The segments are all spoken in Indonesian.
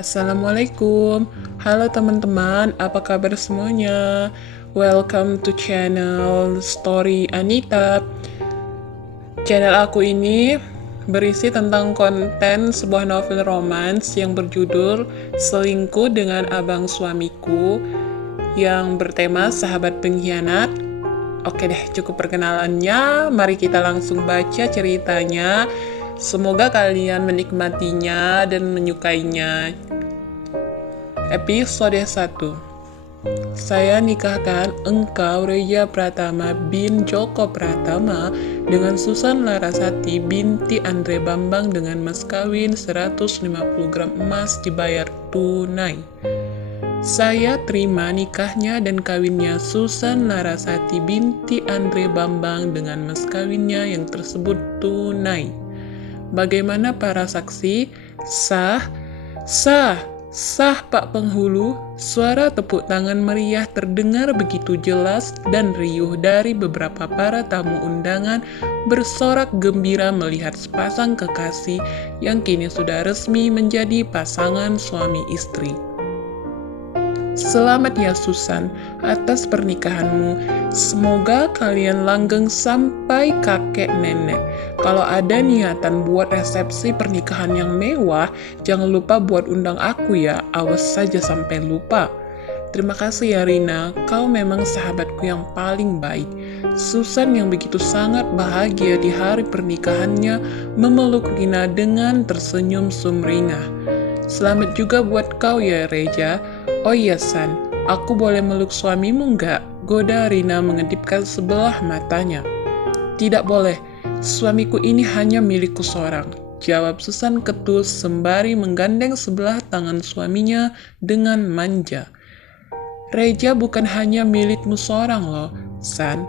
Assalamualaikum, halo teman-teman, apa kabar semuanya? Welcome to channel Story Anita. Channel aku ini berisi tentang konten sebuah novel romans yang berjudul Selingkuh dengan Abang Suamiku yang bertema sahabat pengkhianat. Oke deh, cukup perkenalannya, mari kita langsung baca ceritanya. Semoga kalian menikmatinya dan menyukainya. Episode 1. Saya nikahkan engkau Reja Pratama bin Joko Pratama dengan Susan Larasati binti Andre Bambang dengan mas kawin 150 gram emas dibayar tunai. Saya terima nikahnya dan kawinnya Susan Larasati binti Andre Bambang dengan mas kawinnya yang tersebut tunai. Bagaimana para saksi? Sah? Sah! Sah, Pak Penghulu. Suara tepuk tangan meriah terdengar begitu jelas dan riuh dari beberapa para tamu undangan bersorak gembira melihat sepasang kekasih yang kini sudah resmi menjadi pasangan suami istri. Selamat ya Susan, atas pernikahanmu. Semoga kalian langgeng sampai kakek nenek. Kalau ada niatan buat resepsi pernikahan yang mewah, jangan lupa buat undang aku ya, awas saja sampai lupa. Terima kasih ya Rina, kau memang sahabatku yang paling baik. Susan yang begitu sangat bahagia di hari pernikahannya memeluk Rina dengan tersenyum sumringah. Selamat juga buat kau ya Reja. Oh iya San, aku boleh meluk suamimu nggak? Goda Rina mengedipkan sebelah matanya. Tidak boleh, suamiku ini hanya milikku seorang, jawab Susan ketus sembari menggandeng sebelah tangan suaminya dengan manja. Reja bukan hanya milikmu seorang loh, San.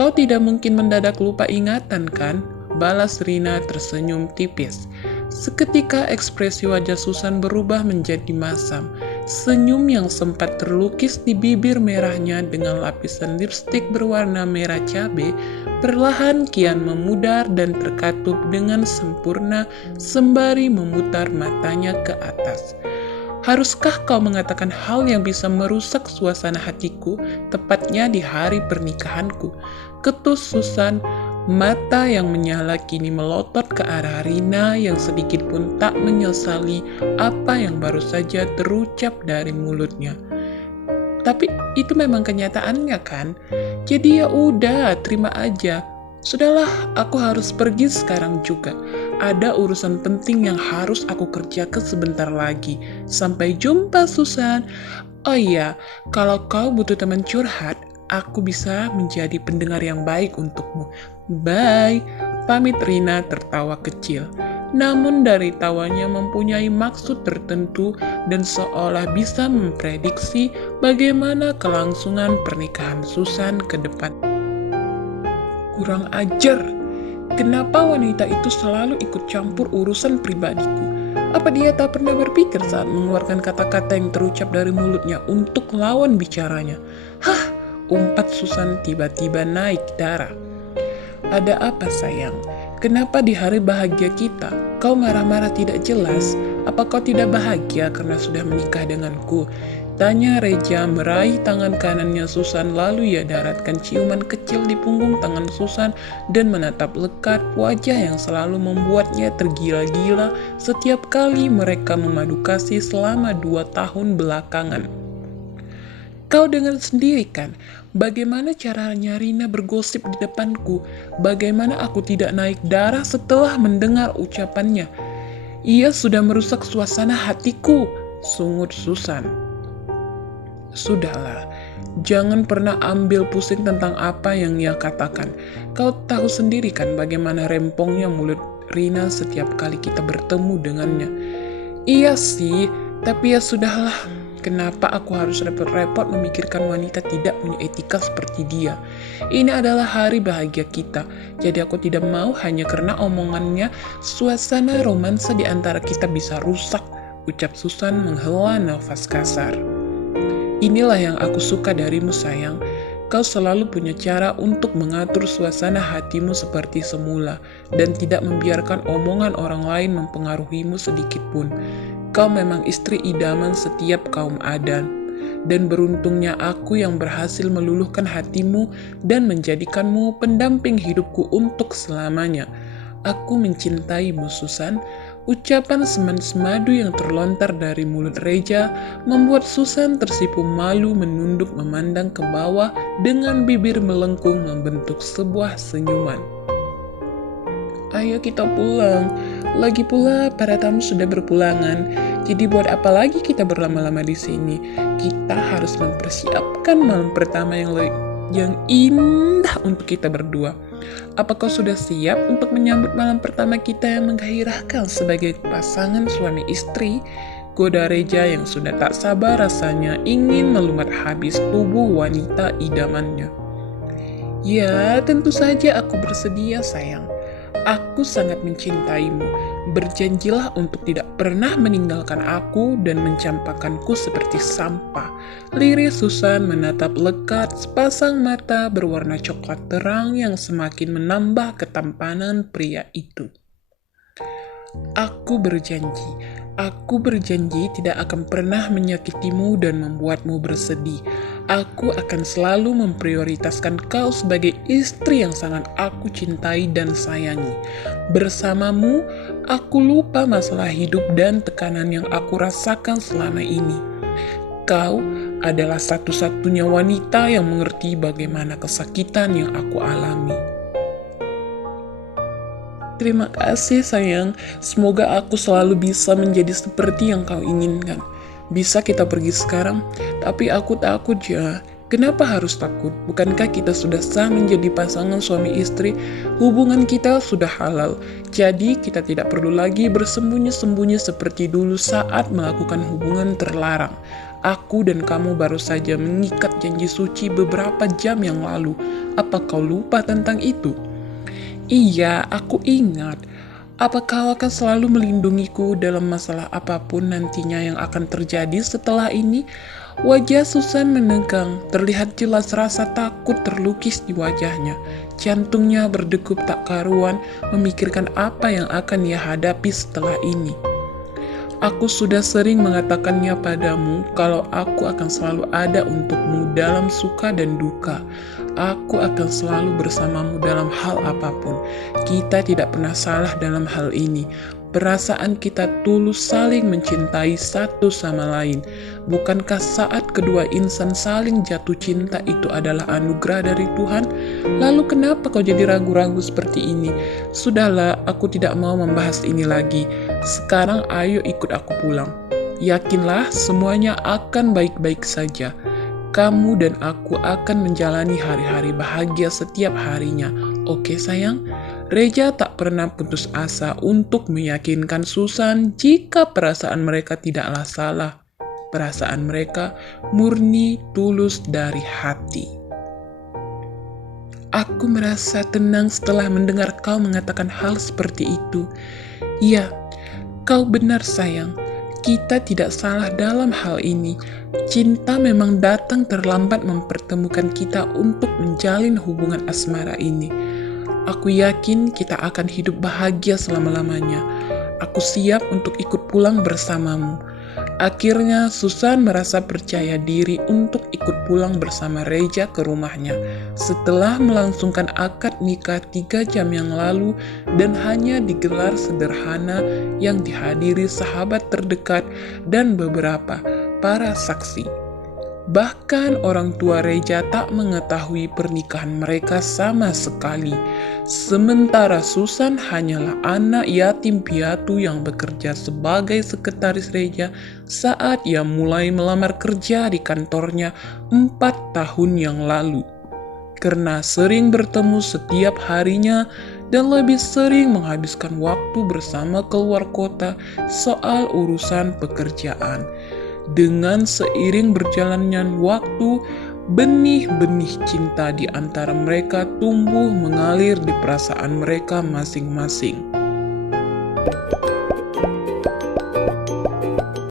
Kau tidak mungkin mendadak lupa ingatan kan? Balas Rina tersenyum tipis. Seketika ekspresi wajah Susan berubah menjadi masam. Senyum yang sempat terlukis di bibir merahnya dengan lapisan lipstik berwarna merah cabai perlahan kian memudar dan terkatup dengan sempurna sembari memutar matanya ke atas. Haruskah kau mengatakan hal yang bisa merusak suasana hatiku, tepatnya di hari pernikahanku? Ketus Susan. Mata yang menyala kini melotot ke arah Rina yang sedikit pun tak menyesali apa yang baru saja terucap dari mulutnya. Tapi itu memang kenyataannya kan? Jadi ya udah, terima aja. Sudahlah, aku harus pergi sekarang juga. Ada urusan penting yang harus aku kerjakan sebentar lagi. Sampai jumpa, Susan. Oh iya, kalau kau butuh teman curhat, aku bisa menjadi pendengar yang baik untukmu. Bye, pamit Rina tertawa kecil. Namun dari tawanya mempunyai maksud tertentu dan seolah bisa memprediksi bagaimana kelangsungan pernikahan Susan ke depan. Kurang ajar, kenapa wanita itu selalu ikut campur urusan pribadiku? Apa dia tak pernah berpikir saat mengeluarkan kata-kata yang terucap dari mulutnya untuk lawan bicaranya? Hah, umpat Susan tiba-tiba naik darah. Ada apa sayang? Kenapa di hari bahagia kita, kau marah-marah tidak jelas? Apa kau tidak bahagia karena sudah menikah denganku? Tanya Reja meraih tangan kanannya Susan lalu ia daratkan ciuman kecil di punggung tangan Susan dan menatap lekat wajah yang selalu membuatnya tergila-gila setiap kali mereka memadu kasih selama 2 tahun belakangan. Kau dengar sendiri kan, bagaimana caranya Rina bergosip di depanku, bagaimana aku tidak naik darah setelah mendengar ucapannya. Ia sudah merusak suasana hatiku, sungut Susan. Sudahlah, jangan pernah ambil pusing tentang apa yang ia katakan. Kau tahu sendiri kan bagaimana rempongnya mulut Rina setiap kali kita bertemu dengannya. Iya sih, tapi ya sudahlah. Kenapa aku harus repot-repot memikirkan wanita tidak punya etika seperti dia? Ini adalah hari bahagia kita, jadi aku tidak mau hanya karena omongannya suasana romansa di antara kita bisa rusak, ucap Susan menghela nafas kasar. Inilah yang aku suka darimu sayang. Kau selalu punya cara untuk mengatur suasana hatimu seperti semula dan tidak membiarkan omongan orang lain mempengaruhimu sedikit pun. Kau memang istri idaman setiap kaum Adan, dan beruntungnya aku yang berhasil meluluhkan hatimu dan menjadikanmu pendamping hidupku untuk selamanya. Aku mencintaimu, Susan. Ucapan semadu yang terlontar dari mulut Reja membuat Susan tersipu malu menunduk memandang ke bawah dengan bibir melengkung membentuk sebuah senyuman. Ayo kita pulang. Lagi pula para tamu sudah berpulangan. Jadi buat apa lagi kita berlama-lama di sini? Kita harus mempersiapkan malam pertama yang indah untuk kita berdua. Apa kau sudah siap untuk menyambut malam pertama kita yang menggairahkan sebagai pasangan suami istri? Goda Reja yang sudah tak sabar rasanya ingin melumat habis tubuh wanita idamannya. Ya, tentu saja aku bersedia, sayang. Aku sangat mencintaimu. Berjanjilah untuk tidak pernah meninggalkan aku dan mencampakkanku seperti sampah. Lirih Susan menatap lekat sepasang mata berwarna coklat terang yang semakin menambah ketampanan pria itu. Aku berjanji tidak akan pernah menyakitimu dan membuatmu bersedih. Aku akan selalu memprioritaskan kau sebagai istri yang sangat aku cintai dan sayangi. Bersamamu, aku lupa masalah hidup dan tekanan yang aku rasakan selama ini. Kau adalah satu-satunya wanita yang mengerti bagaimana kesakitan yang aku alami. Terima kasih, sayang. Semoga aku selalu bisa menjadi seperti yang kau inginkan. Bisa kita pergi sekarang? Tapi aku takut ya. Kenapa harus takut? Bukankah kita sudah sah menjadi pasangan suami istri? Hubungan kita sudah halal. Jadi kita tidak perlu lagi bersembunyi-sembunyi seperti dulu saat melakukan hubungan terlarang. Aku dan kamu baru saja mengikat janji suci beberapa jam yang lalu. Apa kau lupa tentang itu? Iya, aku ingat. Apa kau akan selalu melindungiku dalam masalah apapun nantinya yang akan terjadi setelah ini? Wajah Susan menegang, terlihat jelas rasa takut terlukis di wajahnya. Jantungnya berdegup tak karuan, memikirkan apa yang akan ia hadapi setelah ini. Aku sudah sering mengatakannya padamu kalau aku akan selalu ada untukmu dalam suka dan duka. Aku akan selalu bersamamu dalam hal apapun. Kita tidak pernah salah dalam hal ini. Perasaan kita tulus saling mencintai satu sama lain. Bukankah saat kedua insan saling jatuh cinta itu adalah anugerah dari Tuhan? Lalu kenapa kau jadi ragu-ragu seperti ini? Sudahlah, aku tidak mau membahas ini lagi. Sekarang ayo ikut aku pulang. Yakinlah semuanya akan baik-baik saja. Kamu dan aku akan menjalani hari-hari bahagia setiap harinya. Oke sayang? Reja tak pernah putus asa untuk meyakinkan Susan jika perasaan mereka tidaklah salah. Perasaan mereka murni tulus dari hati. Aku merasa tenang setelah mendengar kau mengatakan hal seperti itu. Ya, kau benar sayang. Kita tidak salah dalam hal ini. Cinta memang datang terlambat mempertemukan kita untuk menjalin hubungan asmara ini. Aku yakin kita akan hidup bahagia selama-lamanya. Aku siap untuk ikut pulang bersamamu. Akhirnya Susan merasa percaya diri untuk ikut pulang bersama Reja ke rumahnya. Setelah melangsungkan akad nikah 3 jam yang lalu dan hanya digelar sederhana yang dihadiri sahabat terdekat dan beberapa para saksi. Bahkan orang tua Reja tak mengetahui pernikahan mereka sama sekali. Sementara Susan hanyalah anak yatim piatu yang bekerja sebagai sekretaris Reja saat ia mulai melamar kerja di kantornya 4 tahun yang lalu. Karena sering bertemu setiap harinya dan lebih sering menghabiskan waktu bersama keluar kota soal urusan pekerjaan. Dengan seiring berjalannya waktu, benih-benih cinta di antara mereka tumbuh mengalir di perasaan mereka masing-masing.